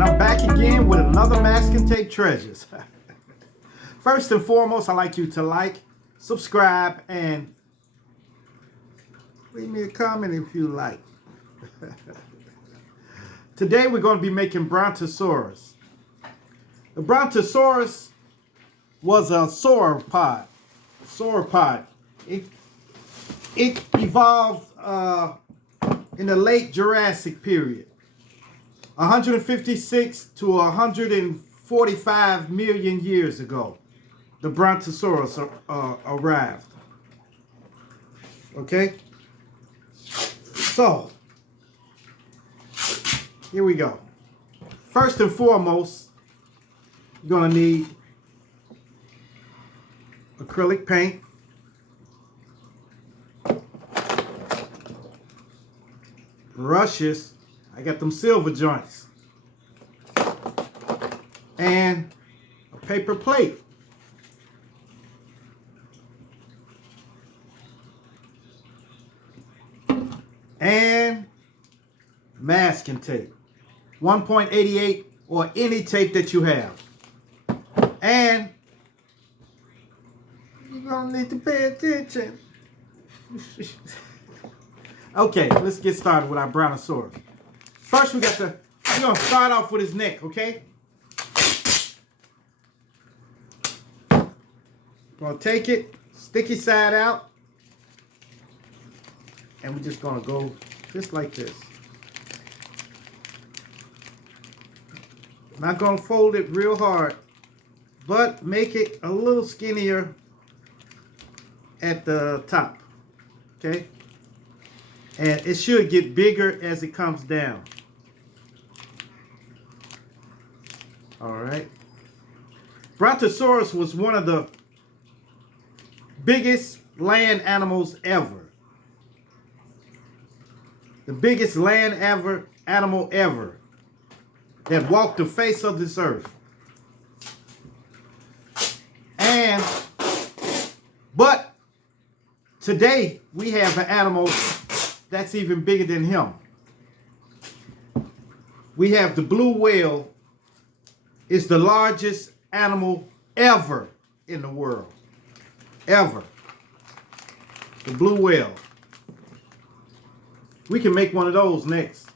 And I'm back again with another Masking Tape Treasures. First and foremost, I'd like you to like, subscribe, and leave me a comment if you like. Today we're going to be making Brontosaurus. The Brontosaurus was a sauropod. It evolved in the late Jurassic period. 156 to 145 million years ago, the Brontosaurus arrived. Okay? So, here we go. First and foremost, you're going to need acrylic paint, brushes. I got them silver joints, and a paper plate. And masking tape, 1.88 or any tape that you have. And you're gonna need to pay attention. Okay, let's get started with our Brontosaurus. First, we're gonna start off with his neck, okay? Gonna take it, sticky side out, and we're just gonna go just like this. Not gonna fold it real hard, but make it a little skinnier at the top, okay? And it should get bigger as it comes down. All right. Brontosaurus was one of the biggest land animals ever. The biggest land animal ever that walked the face of this earth. But today we have an animal that's even bigger than him. We have the blue whale. It's the largest animal ever in the world. Ever. The blue whale. We can make one of those next.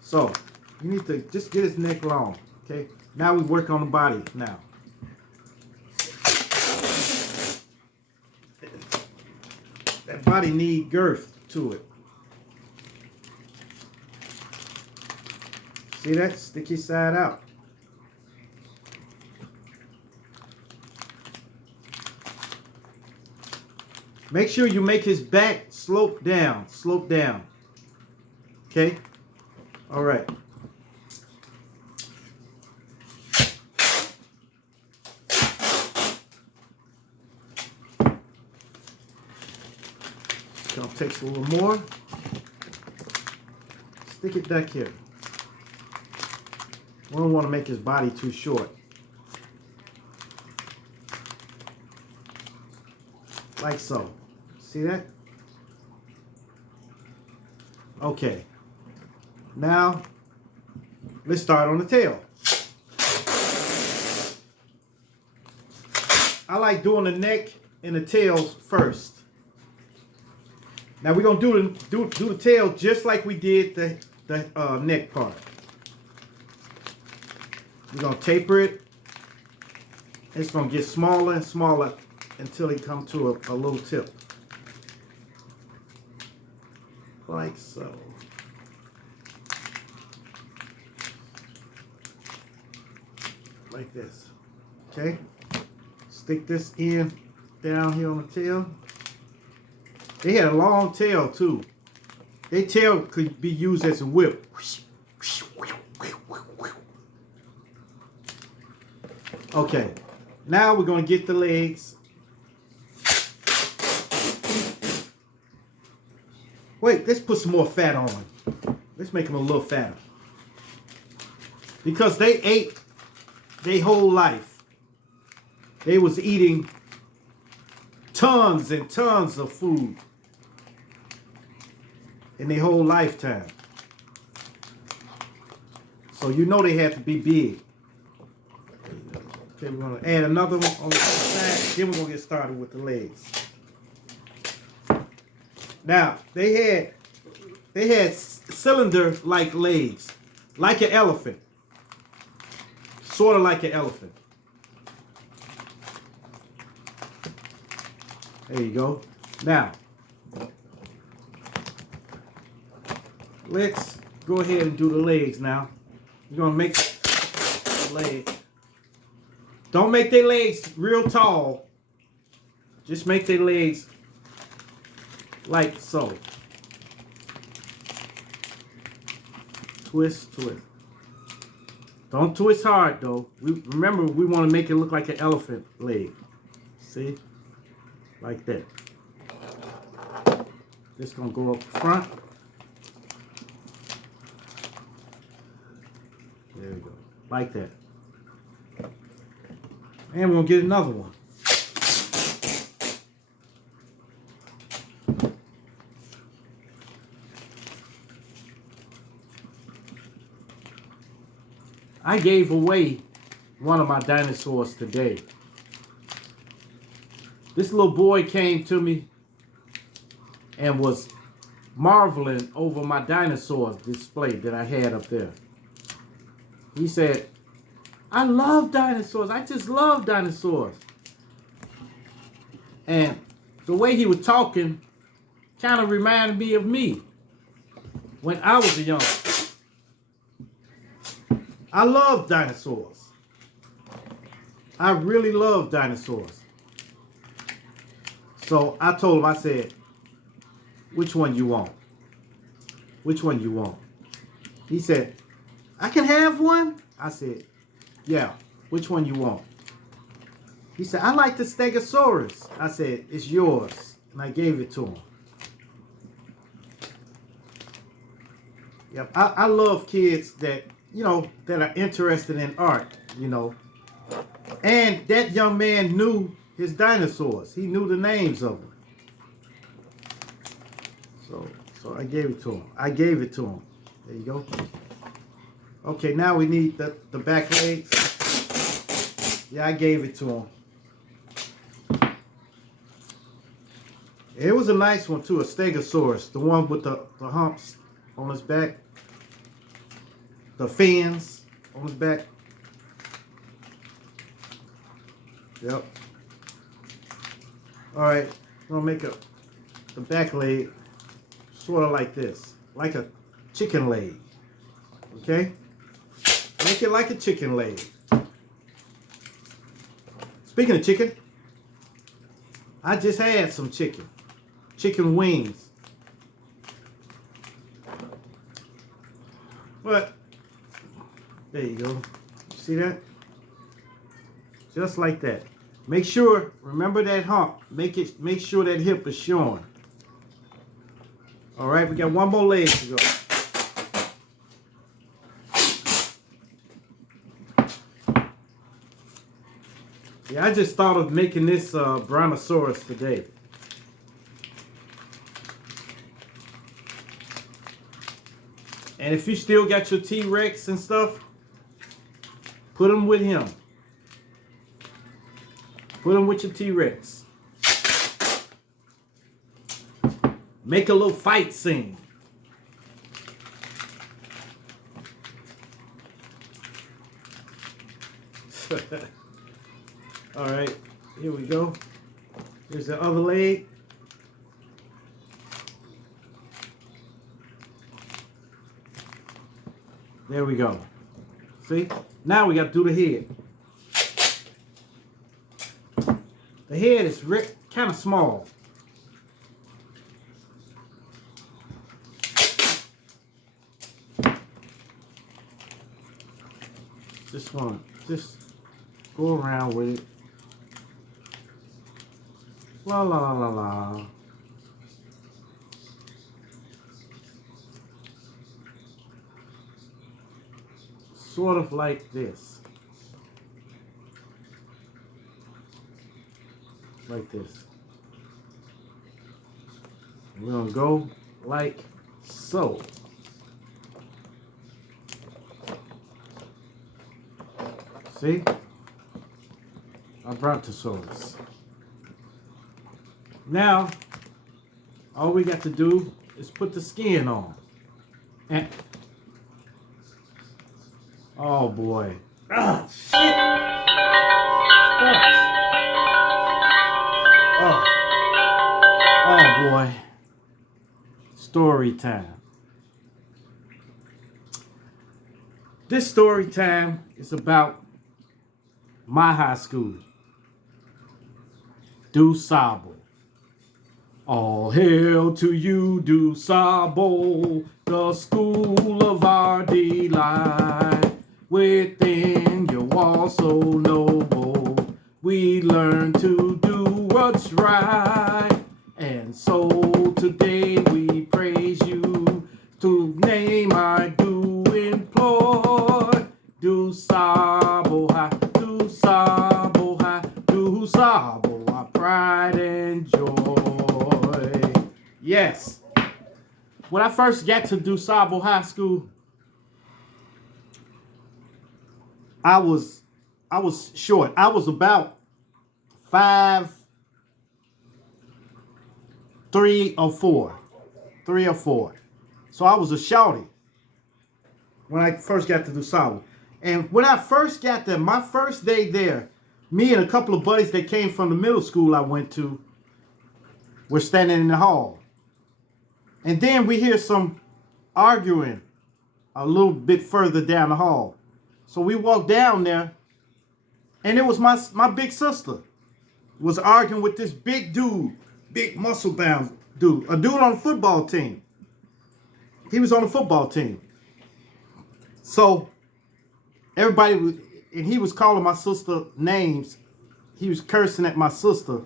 So, you need to just get his neck long. Okay? Now we work on the body now. That body needs girth to it. See that? Sticky side out. Make sure you make his back slope down. Slope down. Okay? All right. Gonna take a little more. Stick it back here. We don't want to make his body too short. Like so. See that? Okay. Now, let's start on the tail. I like doing the neck and the tails first. Now we're gonna do the tail just like we did the neck part. We're gonna taper it. It's gonna get smaller and smaller until it comes to a little tip. Like so. Like this. Okay? Stick this in down here on the tail. They had a long tail too. Their tail could be used as a whip. Okay, now we're going to get the legs. Wait, let's put some more fat on them. Let's make them a little fatter. Because they ate their whole life. They was eating tons and tons of food in their whole lifetime. So you know they had to be big. Okay, we're gonna add another one on the other side. Then we're gonna get started with the legs. Now they had cylinder-like legs, like an elephant, sort of like an elephant. There you go. Now let's go ahead and do the legs. Now you're gonna make the leg. Don't make their legs real tall. Just make their legs like so. Twist, twist. Don't twist hard though. Remember, we want to make it look like an elephant leg. See? Like that. This gonna go up front. There we go. Like that. And we're gonna get another one. I gave away one of my dinosaurs today. This little boy came to me and was marveling over my dinosaurs display that I had up there. He said, I love dinosaurs. I just love dinosaurs. And the way he was talking kind of reminded me of me when I was a young. I love dinosaurs. I really love dinosaurs. So I told him, I said, which one you want? Which one you want? He said, I can have one? I said, yeah, which one you want? He said, I like the Stegosaurus. I said, it's yours. And I gave it to him. Yep, I love kids that, you know, that are interested in art, you know. And that young man knew his dinosaurs. He knew the names of them. So I gave it to him. I gave it to him. There you go. Okay, now we need the back legs. Yeah, I gave it to him. It was a nice one too, a Stegosaurus. The one with the humps on his back. The fins on his back. Yep. Alright, I'm gonna make the back leg sort of like this. Like a chicken leg. Okay? Make it like a chicken leg. Speaking of chicken, I just had some chicken. Chicken wings. But there you go. See that? Just like that. Make sure, remember that hump. Make sure that hip is showing. All right, we got one more leg to go. Yeah, I just thought of making this Brontosaurus today. And if you still got your T-Rex and stuff, put them with him. Put them with your T-Rex. Make a little fight scene. All right, here we go. Here's the other leg. There we go. See? Now we got to do the head. The head is kind of small. Just go around with it. La la la la la. Sort of like this. Like this. We're gonna go like so. See? A brontosaurus. Now, all we got to do is put the skin on. And oh boy. Ah, shit. Oh boy. Story time. This story time is about my high school. DuSable. All hail to you, DuSable, the school of our delight. Within your walls so noble, we learn to do what's right. And so today we praise you, to name I do implore. DuSable high, DuSable high, DuSable, our pride and joy. Yes. When I first got to DuSable High School, I was short. I was about 5'3" or 4. 3 or 4. So I was a shorty when I first got to DuSable. And when I first got there, my first day there, me and a couple of buddies that came from the middle school I went to were standing in the hall. And then we hear some arguing a little bit further down the hall. So we walked down there, and it was my big sister was arguing with this big dude, big muscle-bound dude, a dude on the football team. He was on the football team. So everybody was, and he was calling my sister names. He was cursing at my sister,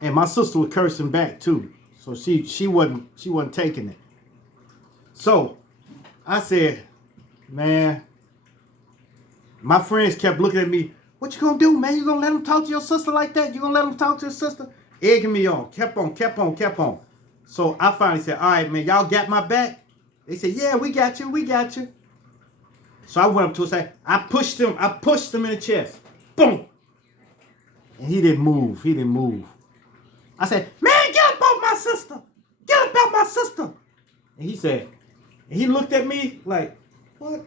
and my sister was cursing back too. So she wasn't taking it. So I said, man, my friends kept looking at me. What you gonna do, man? You gonna let him talk to your sister like that? You gonna let him talk to his sister? Egging me on. Kept on. So I finally said, all right, man, y'all got my back? They said, yeah, we got you. So I went up to him and said, I pushed him in the chest. Boom. And he didn't move. I said, man, get about my sister. Get about my sister. And he said, and he looked at me like, what?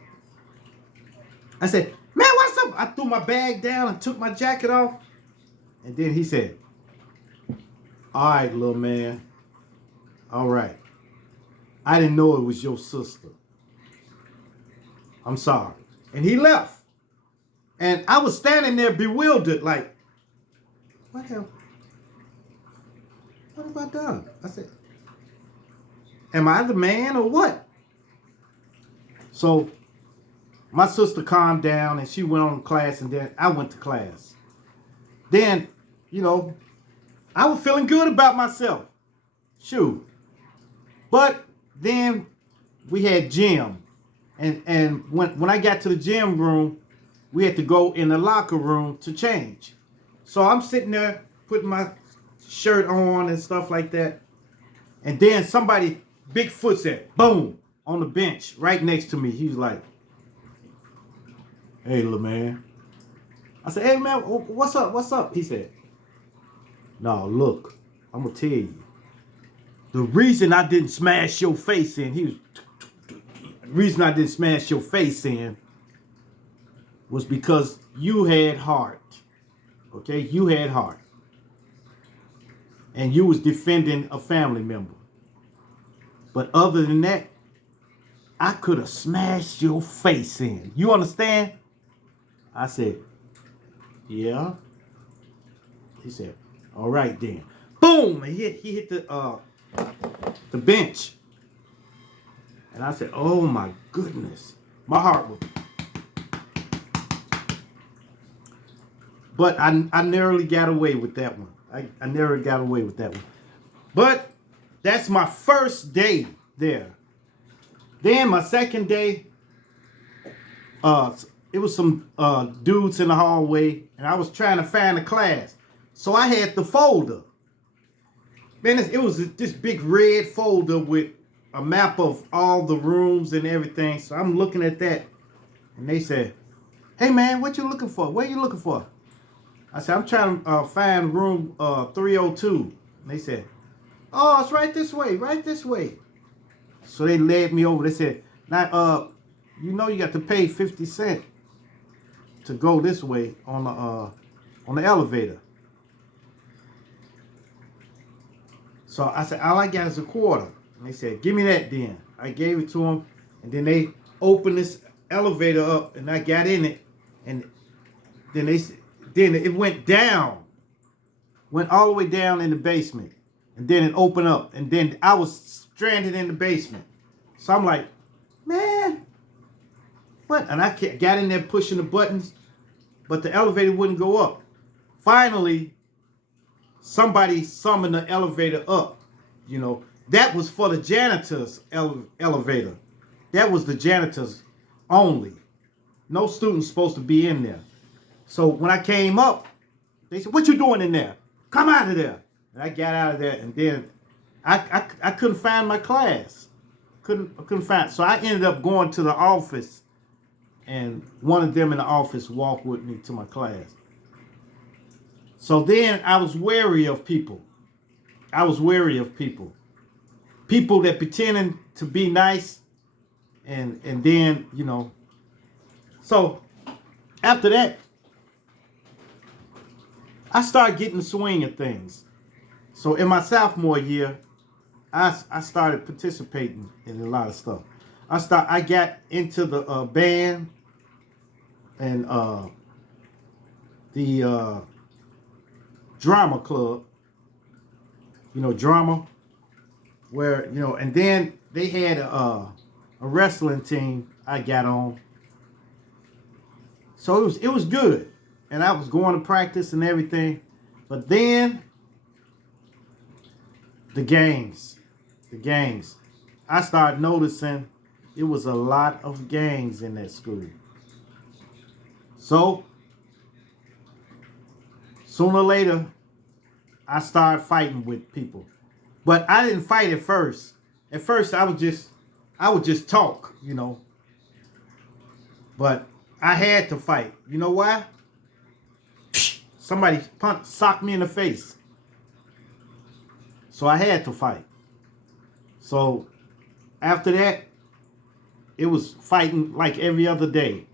I said, man, what's up? I threw my bag down and took my jacket off. And then he said, all right, little man. All right. I didn't know it was your sister. I'm sorry. And he left. And I was standing there bewildered, like, what have I done? I said, am I the man or what? So my sister calmed down and she went on to class, and then I went to class. Then, I was feeling good about myself. Shoot. But then we had gym. And when I got to the gym room, we had to go in the locker room to change. So I'm sitting there putting my shirt on and stuff like that. And then somebody, Bigfoot, said, boom, on the bench right next to me. He was like, hey, little man. I said, hey, man, what's up? He said, no, look, I'm going to tell you. The reason I didn't smash your face in, was because you had heart. Okay, you had heart. And you was defending a family member. But other than that, I could have smashed your face in. You understand? I said, yeah. He said, all right then. Boom! And he hit the bench. And I said, oh my goodness. My heart was... But I narrowly got away with that one. I narrowly got away with that one. But that's my first day there. Then my second day, it was some dudes in the hallway, and I was trying to find a class. So I had the folder. Man, it was this big red folder with a map of all the rooms and everything. So I'm looking at that, and they said, Hey man, what you looking for? What are you looking for? I said, I'm trying to find room 302. And they said, oh, it's right this way, right this way. So they led me over. They said, now, you know you got to pay 50 cents to go this way on the elevator. So I said, all I got is a quarter. And they said, give me that then. I gave it to them. And then they opened this elevator up and I got in it. And then then it went down. Went all the way down in the basement. And then it opened up. And then I was stranded in the basement. So I'm like, man, what? And I got in there pushing the buttons, but the elevator wouldn't go up. Finally, somebody summoned the elevator up. You know, that was for the janitor's elevator. That was the janitor's only. No student's supposed to be in there. So when I came up, they said, what you doing in there? Come out of there. And I got out of there, and then I couldn't find my class. Couldn't find. So I ended up going to the office, and one of them in the office walked with me to my class. So then I was wary of people. People that pretending to be nice, and then, you know. So after that, I started getting the swing of things. So in my sophomore year, I started participating in a lot of stuff. I got into the band and the drama club. You know, drama, where, you know, and then they had a wrestling team I got on. So it was good. And I was going to practice and everything. But then the gangs. I started noticing it was a lot of gangs in that school. So sooner or later, I started fighting with people. But I didn't fight at first. At first I would just talk, you know. But I had to fight. You know why? Somebody socked me in the face. So I had to fight. So after that, it was fighting like every other day.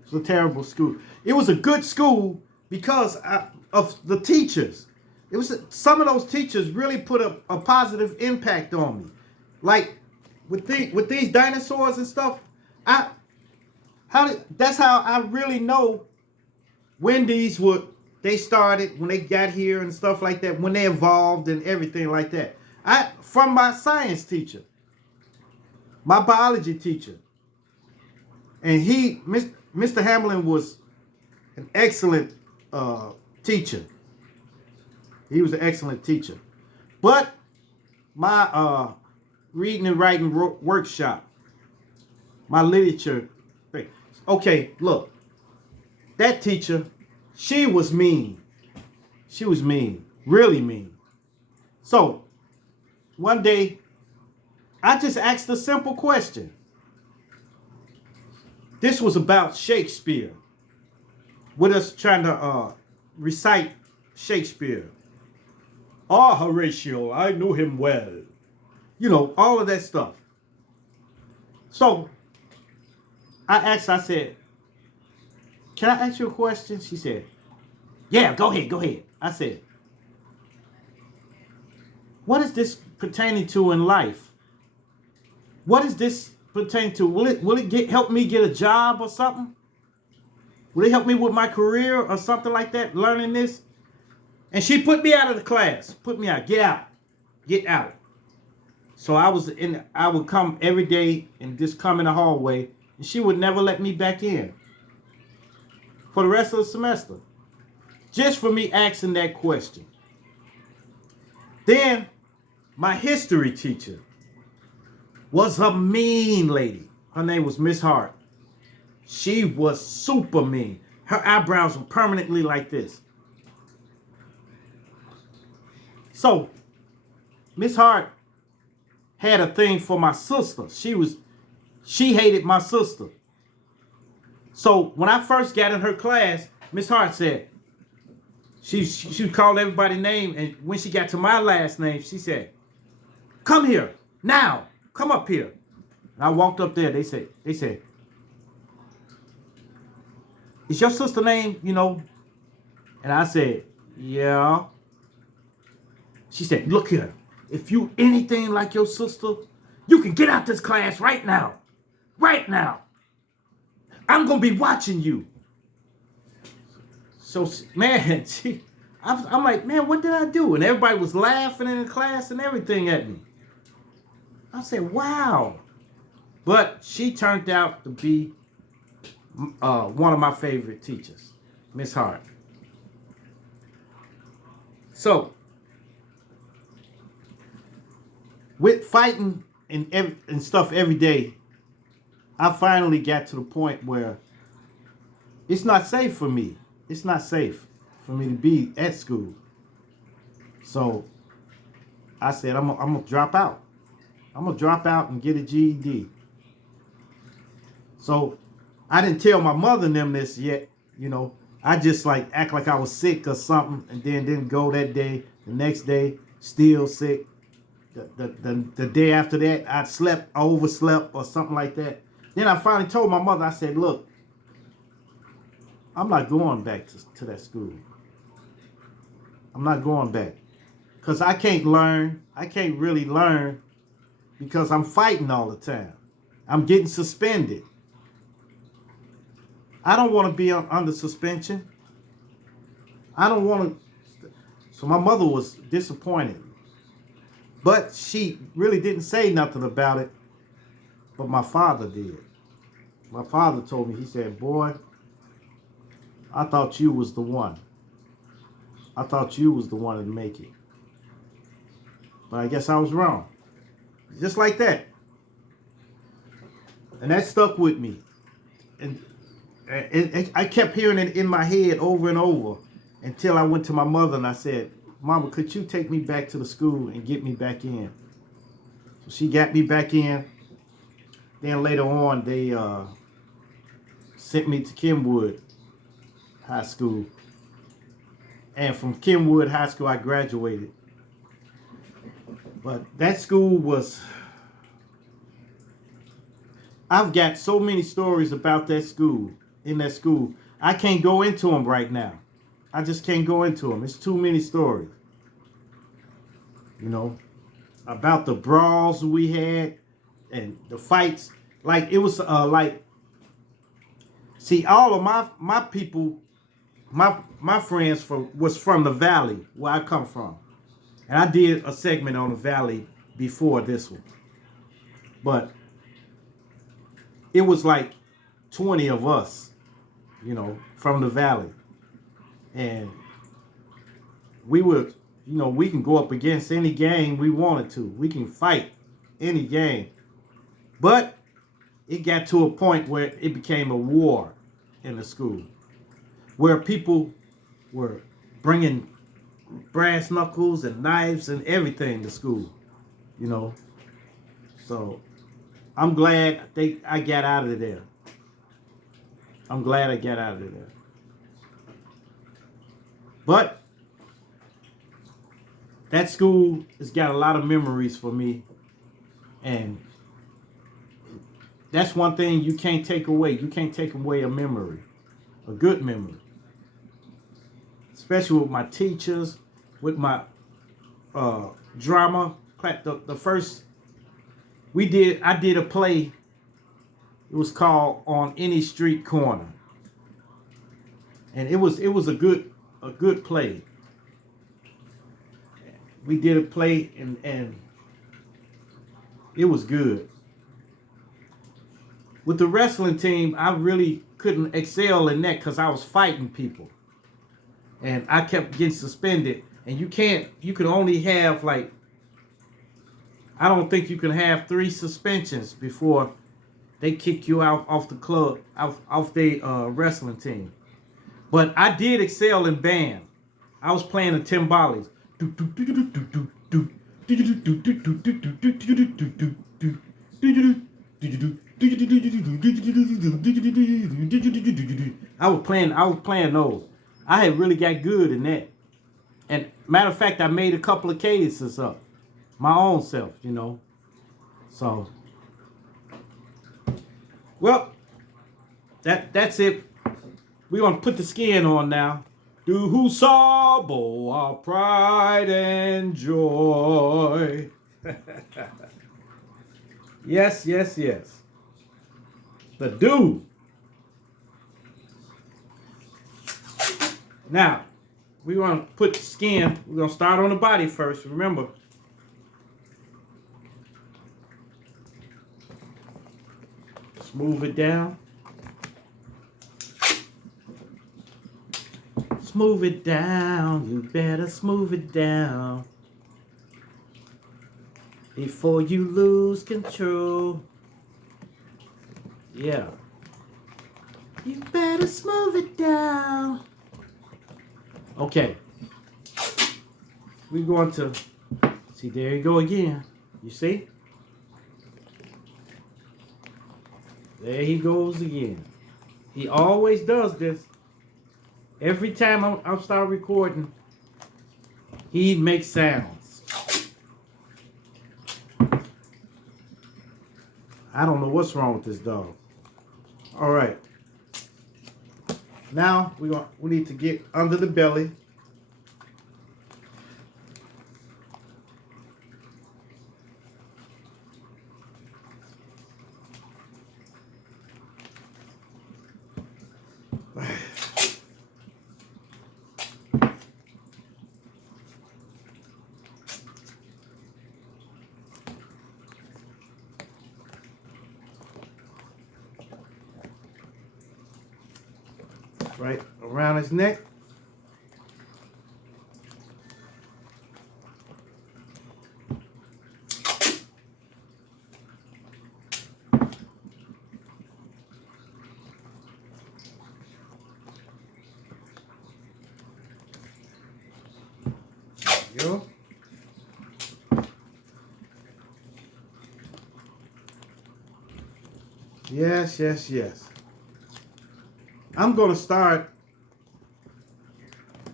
It was a terrible school. It was a good school because of the teachers. It was some of those teachers really put a positive impact on me. Like with these dinosaurs and stuff, that's how I really know when they started, when they got here and stuff like that, when they evolved and everything like that. From my science teacher, my biology teacher, and Mr. Hamlin was an excellent teacher. He was an excellent teacher. But my reading and writing workshop, my literature thing. Okay, look. That teacher, she was mean. She was mean. Really mean. So, one day, I just asked a simple question. This was about Shakespeare. With us trying to recite Shakespeare. Ah, Horatio, I knew him well. You know, all of that stuff. So, I said, can I ask you a question? She said, yeah, go ahead. I said, what is this pertaining to in life? What is this pertaining to? Will it help me get a job or something? Will it help me with my career or something like that, learning this? And she put me out of the class. Put me out. Get out. So I would come every day and just come in the hallway, and she would never let me back in for the rest of the semester. Just for me asking that question. Then my history teacher was a mean lady. Her name was Miss Hart. She was super mean. Her eyebrows were permanently like this. So, Miss Hart had a thing for my sister. She hated my sister. So when I first got in her class, Miss Hart said, she called everybody's name, and when she got to my last name, she said, "Come here now, come up here." And I walked up there. They said, "Is your sister name, you know?" And I said, "Yeah." She said, "Look here, if you anything like your sister, you can get out this class right now. Right now. I'm going to be watching you." So, man, I'm like, man, what did I do? And everybody was laughing in the class and everything at me. I said, wow. But she turned out to be one of my favorite teachers, Miss Hart. So, with fighting and stuff every day, I finally got to the point where it's not safe for me. It's not safe for me to be at school. So I said, I'm going to drop out. I'm going to drop out and get a GED. So I didn't tell my mother and them this yet. You know, I just like act like I was sick or something, and then didn't go that day. The next day, still sick. The day after that, I overslept or something like that. Then I finally told my mother, I said, look, I'm not going back to that school. I'm not going back. Because I can't learn. I can't really learn because I'm fighting all the time. I'm getting suspended. I don't want to be under suspension. I don't want to. So my mother was disappointed. But she really didn't say nothing about it. But my father did. My father told me, he said, boy, I thought you was the one. I thought you was the one to make it. But I guess I was wrong. Just like that. And that stuck with me. And I kept hearing it in my head over and over until I went to my mother and I said, Mama, could you take me back to the school and get me back in? So she got me back in. Then later on, they sent me to Kenwood High School. And from Kenwood High School, I graduated. But that school was... I've got so many stories about that school, in that school. I can't go into them right now. I just can't go into them. It's too many stories. You know, about the brawls we had and the fights. Like, it was see, all of my people, my friends was from the valley where I come from. And I did a segment on the valley before this one. But it was like 20 of us, you know, from the valley. And we would, you know, we can go up against any gang we wanted to. We can fight any gang. But it got to a point where it became a war in the school, where people were bringing brass knuckles and knives and everything to school, you know. So I'm glad I got out of there. I'm glad I got out of there. But that school has got a lot of memories for me. And that's one thing you can't take away. You can't take away a memory, a good memory. Especially with my teachers, with my drama. The first, I did a play. It was called On Any Street Corner. And it was a good play. We did a play and it was good. With the wrestling team, I really couldn't excel in that because I was fighting people. And I kept getting suspended. And you can only have like, I don't think you can have 3 suspensions before they kick you out off the club, off the wrestling team. But I did excel in band. I was playing the timbales. I was playing those. I had really got good in that. And matter of fact, I made a couple of cases up. My own self, you know. So well, that's it. We're gonna put the skin on now. DuSable, our pride and joy. Yes, yes, yes. The do. Now, we're gonna put the skin. We're gonna start on the body first. Remember. Smooth it down. Smooth it down. You better smooth it down before you lose control. Yeah. You better smooth it down. Okay. We're going to see. There you go again. You see? There he goes again. He always does this. Every time I start recording, he makes sounds. I don't know what's wrong with this dog. All right. Now we need to get under the belly. Right around his neck. There you go. Yes, yes, yes. I'm gonna start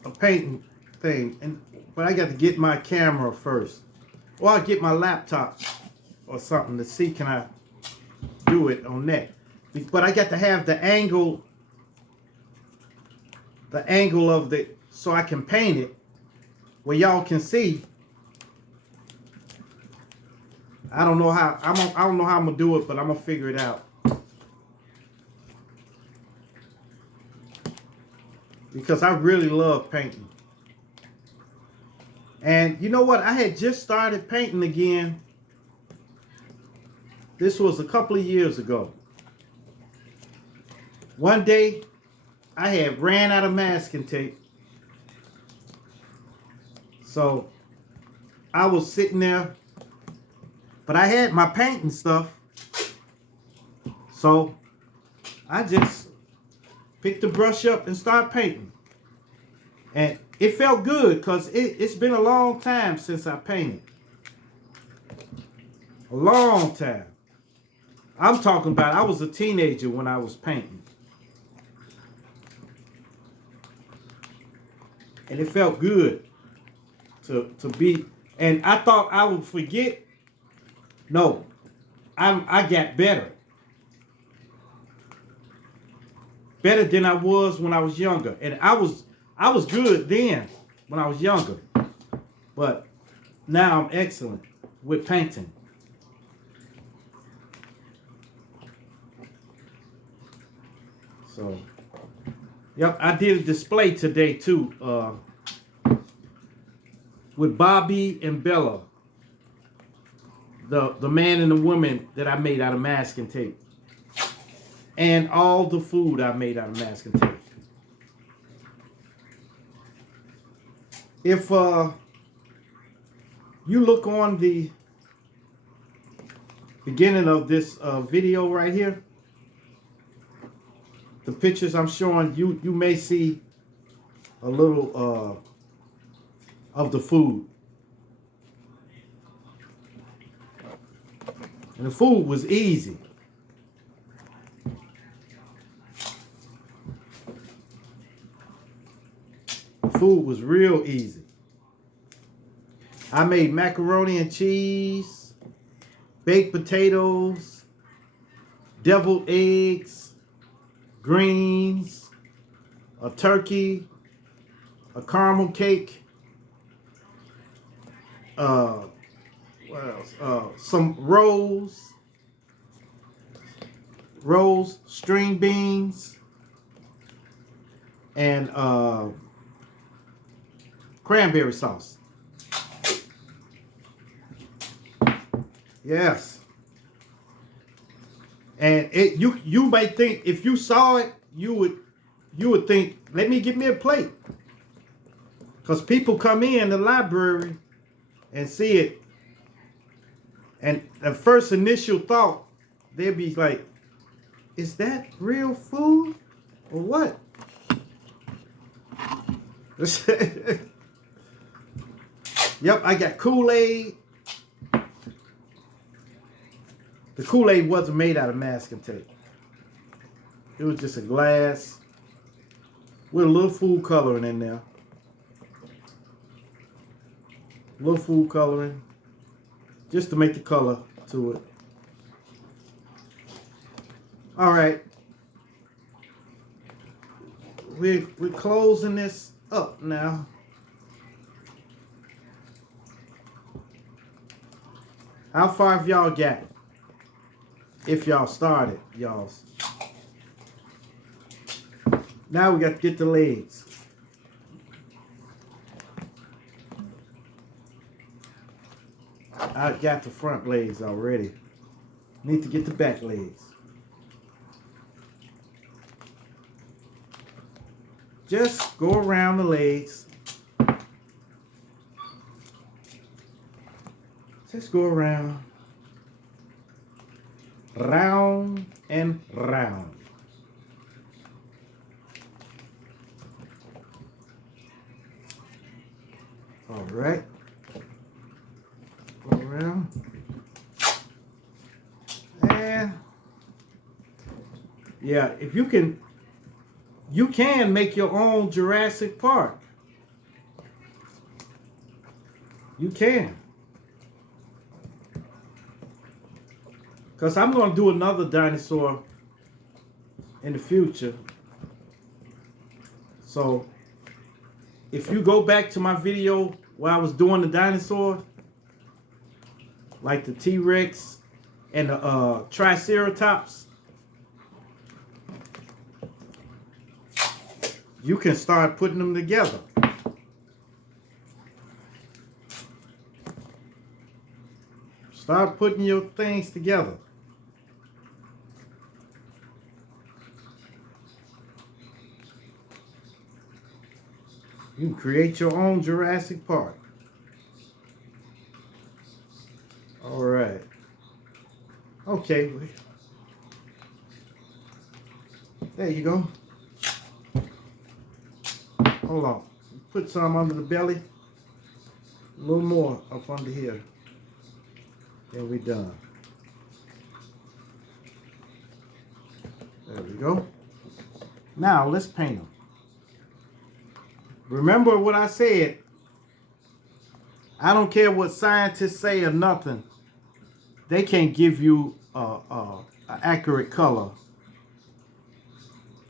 a painting thing, but I got to get my camera first, or I'll get my laptop or something to see can I do it on that. But I got to have the angle of the so I can paint it where y'all can see. I don't know how I don't know how I'm gonna do it, but I'm gonna figure it out. Because I really love painting. And you know what? I had just started painting again. This was a couple of years ago. One day, I had ran out of masking tape. So, I was sitting there. But I had my painting stuff. So, I just picked the brush up and start painting. And it felt good because it's been a long time since I painted. A long time. I'm talking about I was a teenager when I was painting. And it felt good to be. And I thought I would forget. No, I got better. Better than I was when I was younger. And I was good then when I was younger. But now I'm excellent with painting. So, yep, I did a display today too with Bobby and Bella. The man and the woman that I made out of masking tape. And all the food I made out of masking tape. If you look on the beginning of this video right here, the pictures I'm showing, you may see a little of the food. And the food was easy. food was real easy. I made macaroni and cheese, baked potatoes, deviled eggs, greens, a turkey, a caramel cake, what else? Some rolls, string beans, and cranberry sauce. Yes. And you might think, if you saw it, you would think, let me get me a plate. Because people come in the library and see it, and the first initial thought, they'd be like, is that real food or what? Yep, I got Kool-Aid. The Kool-Aid wasn't made out of masking tape. It was just a glass with a little food coloring in there. A little food coloring, just to make the color to it. All right. We're closing this up now. How far have y'all got it? If y'all started, y'all. Now we got to get the legs. I got the front legs already. Need to get the back legs. Just go around the legs. Just go around. Round and round. All right. Go around. And yeah, if you can make your own Jurassic Park. You can. Because I'm going to do another dinosaur in the future. So, if you go back to my video where I was doing the dinosaur, like the T-Rex and the Triceratops, you can start putting them together. Start putting your things together. You can create your own Jurassic Park. All right. Okay. There you go. Hold on. Put some under the belly. A little more up under here. Then we're done. There we go. Now let's paint them. Remember what I said. I don't care what scientists say or nothing. They can't give you an accurate color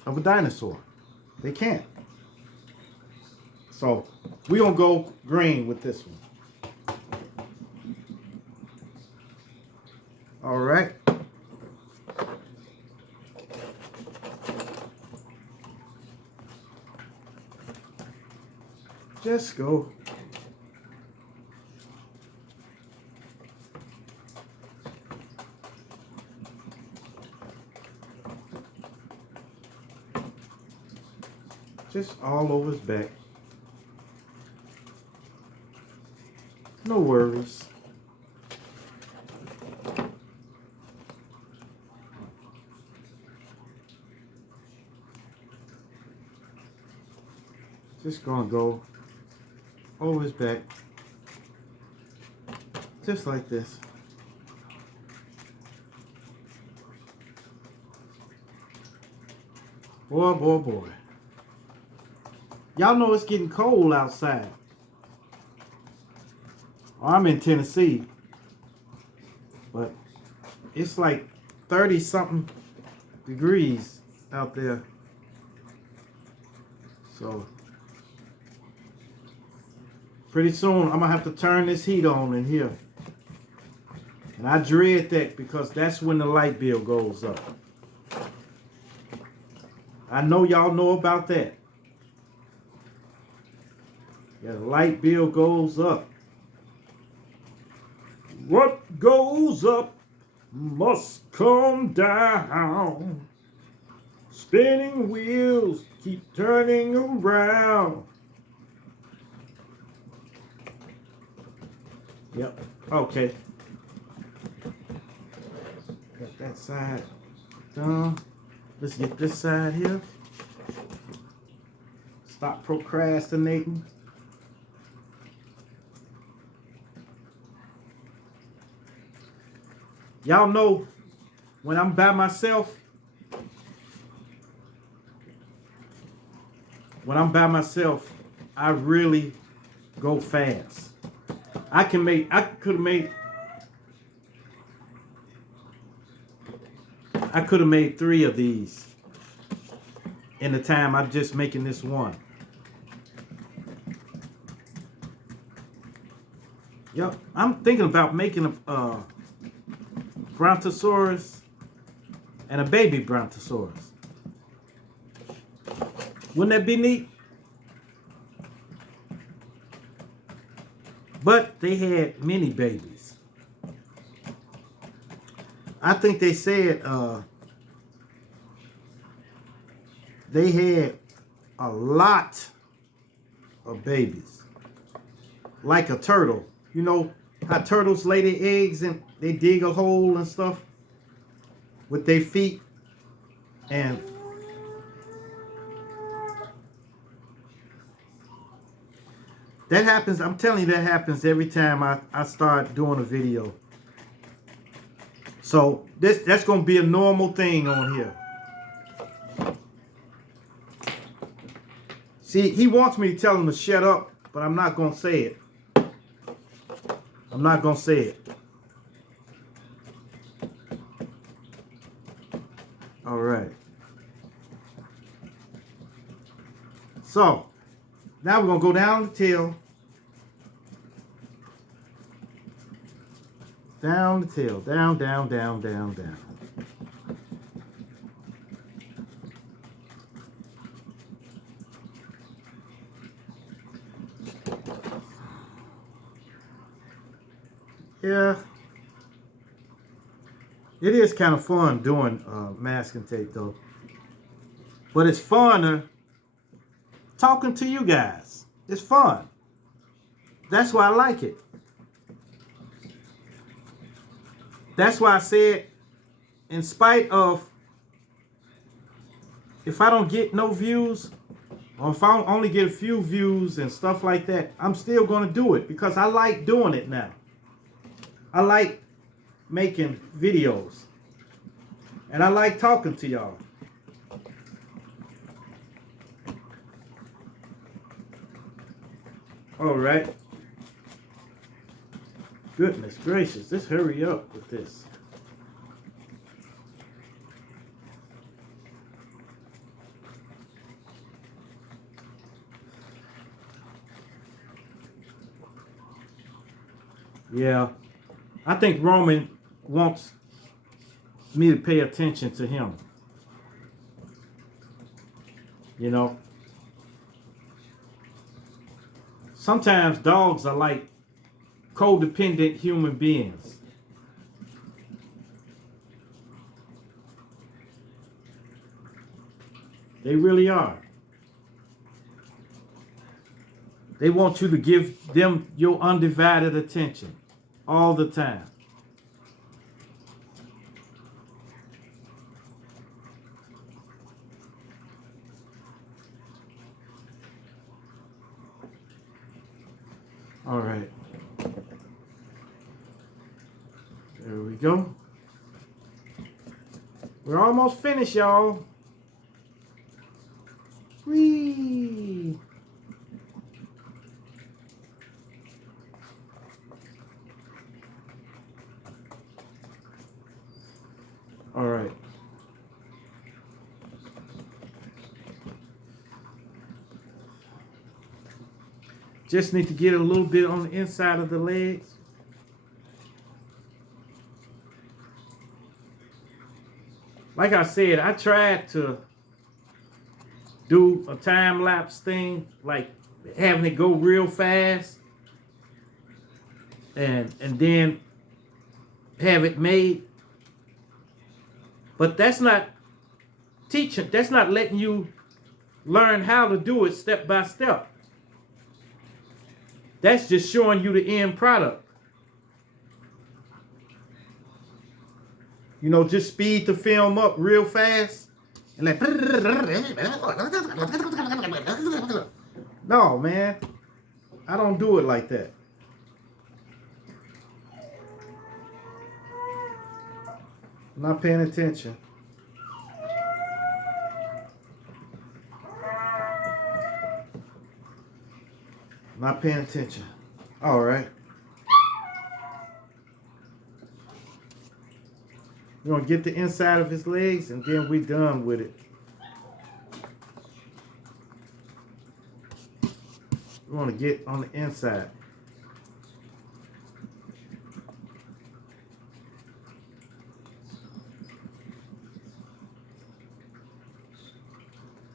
of a dinosaur. They can't. So we're going to go green with this one. All right. Just go. Just all over his back. No worries. Just gonna go over his back. Just like this. Boy, boy, boy. Y'all know it's getting cold outside. I'm in Tennessee, but it's like 30 something degrees out there. So pretty soon I'm gonna have to turn this heat on in here. And I dread that because that's when the light bill goes up. I know y'all know about that. Yeah, the light bill goes up. What goes up must come down. Spinning wheels keep turning around. Yep. Okay. Got that side done. Let's get this side here. Stop procrastinating. Y'all know when I'm by myself, I really go fast. I could have made 3 of these in the time I'm just making this one. Yep, I'm thinking about making a Brontosaurus and a baby Brontosaurus. Wouldn't that be neat? But they had many babies. I think they said they had a lot of babies. Like a turtle. You know how turtles lay their eggs and they dig a hole and stuff with their feet? And that happens, I'm telling you, that happens every time I start doing a video. So that's going to be a normal thing on here. See, he wants me to tell him to shut up, but I'm not going to say it. I'm not going to say it. All right. So, now we're going to go down the tail. Down the tail. Down, down, down, down, down. Yeah. It is kind of fun doing masking tape though. But it's funner talking to you guys. It's fun. That's why I like it. That's why I said, in spite of if I don't get no views, or if I only get a few views and stuff like that, I'm still going to do it because I like doing it now. I like making videos. And I like talking to y'all. All right. Goodness gracious, let's hurry up with this. Yeah, I think Roman wants me to pay attention to him. You know, sometimes dogs are like codependent human beings. They really are. They want you to give them your undivided attention all the time. All right. There we go. We're almost finished, y'all. Whee! All right. Just need to get a little bit on the inside of the legs. Like I said, I tried to do a time lapse thing, like having it go real fast and then have it made. But that's not teaching, that's not letting you learn how to do it step by step. That's just showing you the end product. You know, just speed the film up real fast and like, no, man, I don't do it like that. I'm not paying attention. Not paying attention. All right. We're going to get the inside of his legs and then we're done with it. We want to get on the inside.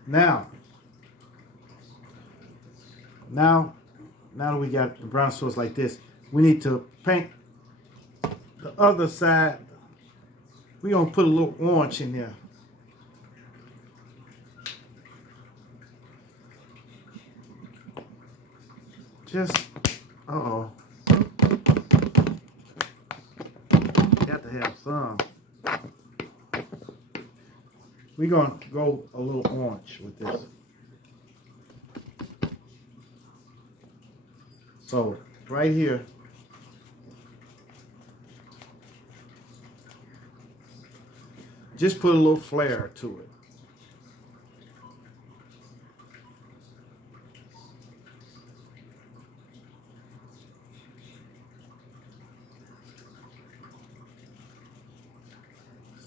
Now that we got the brown sauce like this, we need to paint the other side. We're going to put a little orange in there. Just, uh-oh. Got to have some. We're going to go a little orange with this. So, right here, just put a little flair to it.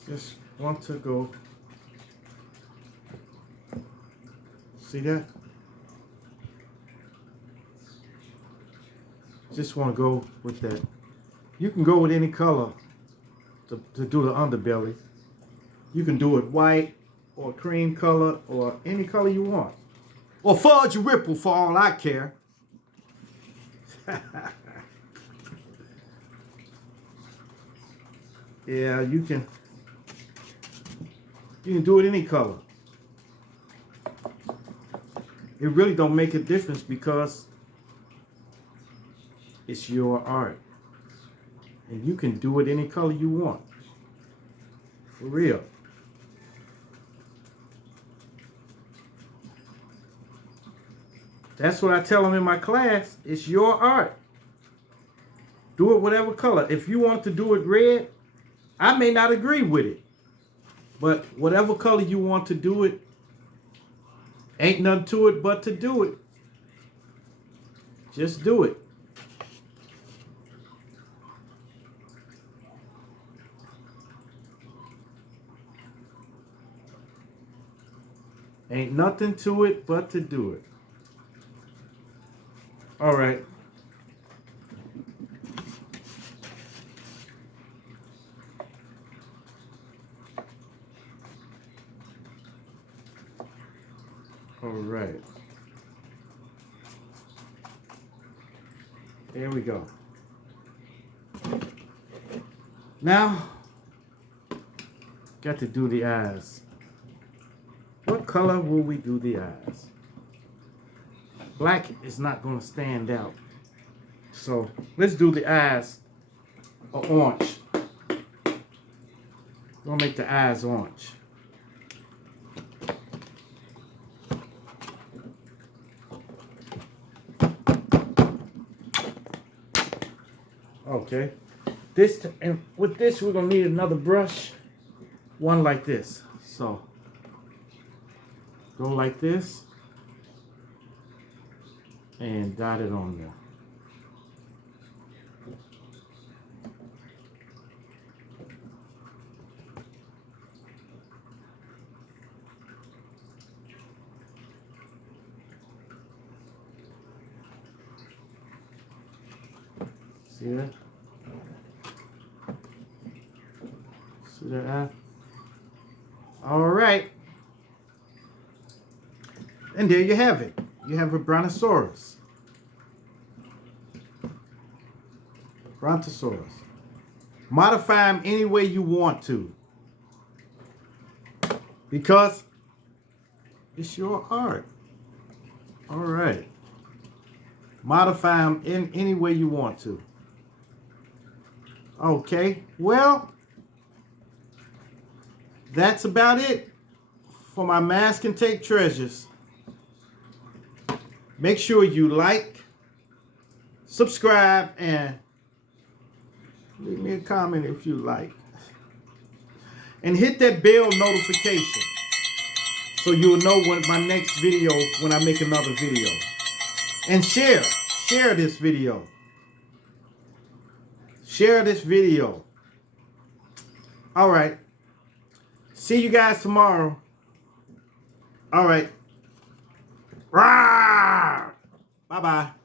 Just want to go. See that? Just want to go with that. You can go with any color to do the underbelly. You can do it white or cream color or any color you want. Or fudge ripple for all I care. Yeah, you can do it any color. It really don't make a difference because it's your art. And you can do it any color you want. For real. That's what I tell them in my class. It's your art. Do it whatever color. If you want to do it red, I may not agree with it. But whatever color you want to do it, ain't nothing to it but to do it. Just do it. Ain't nothing to it but to do it. All right. All right. There we go. Now, got to do the eyes. What color will we do the eyes? Black is not going to stand out. So let's do the eyes orange. We're going to make the eyes orange. Okay. And with this, we're going to need another brush. One like this. So go like this and dot it on there. See that? See that? All right. And there you have it. You have a Brontosaurus. Brontosaurus. Modify him any way you want to. Because it's your art. All right. Modify them in any way you want to. Okay. Well, that's about it for my mask and tape treasures. Make sure you like, subscribe, and leave me a comment if you like. And hit that bell notification so you'll know when my next video, when I make another video. And share this video. Share this video. All right. See you guys tomorrow. All right. Bye-bye.